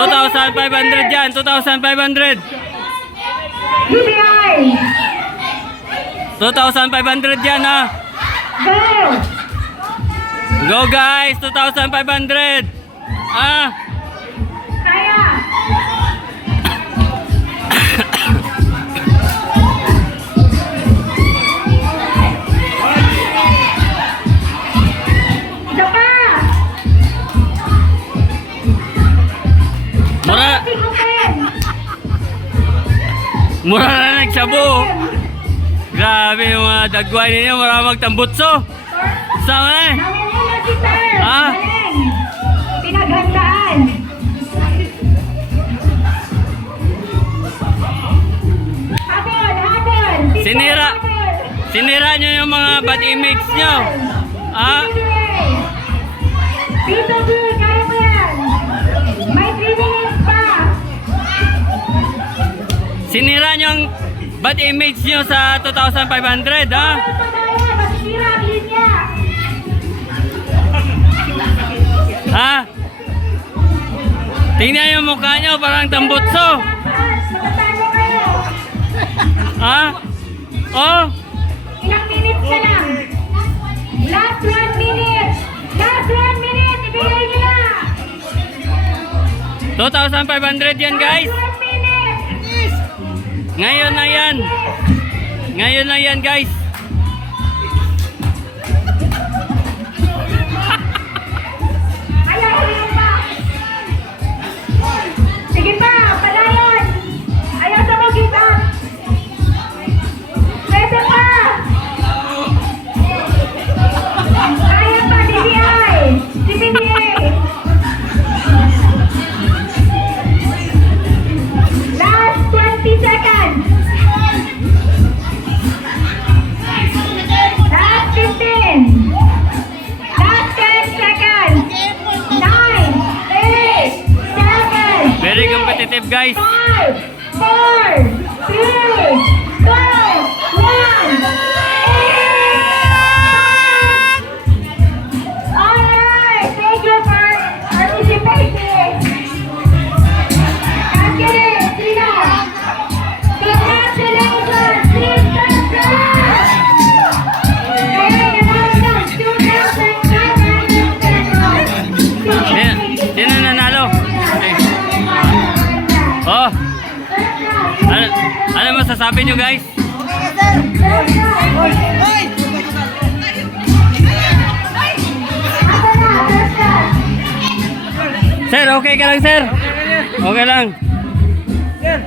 2,500 yan, 2,500. BBI. 2,500 yan ha. Go. Go guys, 2,500. Ah. Kaya. Isa pa. Mura na nagsabu. Grabe yung mga dagway ninyo, mura magtambutso. Sama na eh. Nangunguna si Sir. Ah. Galing. Pinaghandaan. Habol. Sinira. Sinira nyo yung mga bad image nyo. Ah. Tito B, kaya mo yan. May 3 minutes pa. Sinira nyo yung bad image nyo sa 2,500 ha. Masisira ang linya. Ha? Tingnan yung mukha nyo, parang tambutso. Matatalo kayo. Ha? Oh? Ilang minutes ka lang? Last 1 minute. Last 1 minute. Ibigay nyo na. 2,500 yan guys. Last 1 minute. Ngayon na yan. Ngayon lang yan guys. Ayaw, ayaw pa. Sige pa, palayon. Ayaw sa mag-give up. Pwede pa. Kaya pa, DBI. CPDA. Last 20 seconds. Last 15. Last 10 seconds. 9, 8, 7, Very competitive guys. 5, 4, 3, 2, 1. Alright, thank you for participating. Again, Tina. Congratulations, Team Success! Kaya naman ng 2,500 pesos. Sino nanalo? Oh. Ano masasabi nyo guys? Sir, okay ka lang sir? Okay lang. Sir.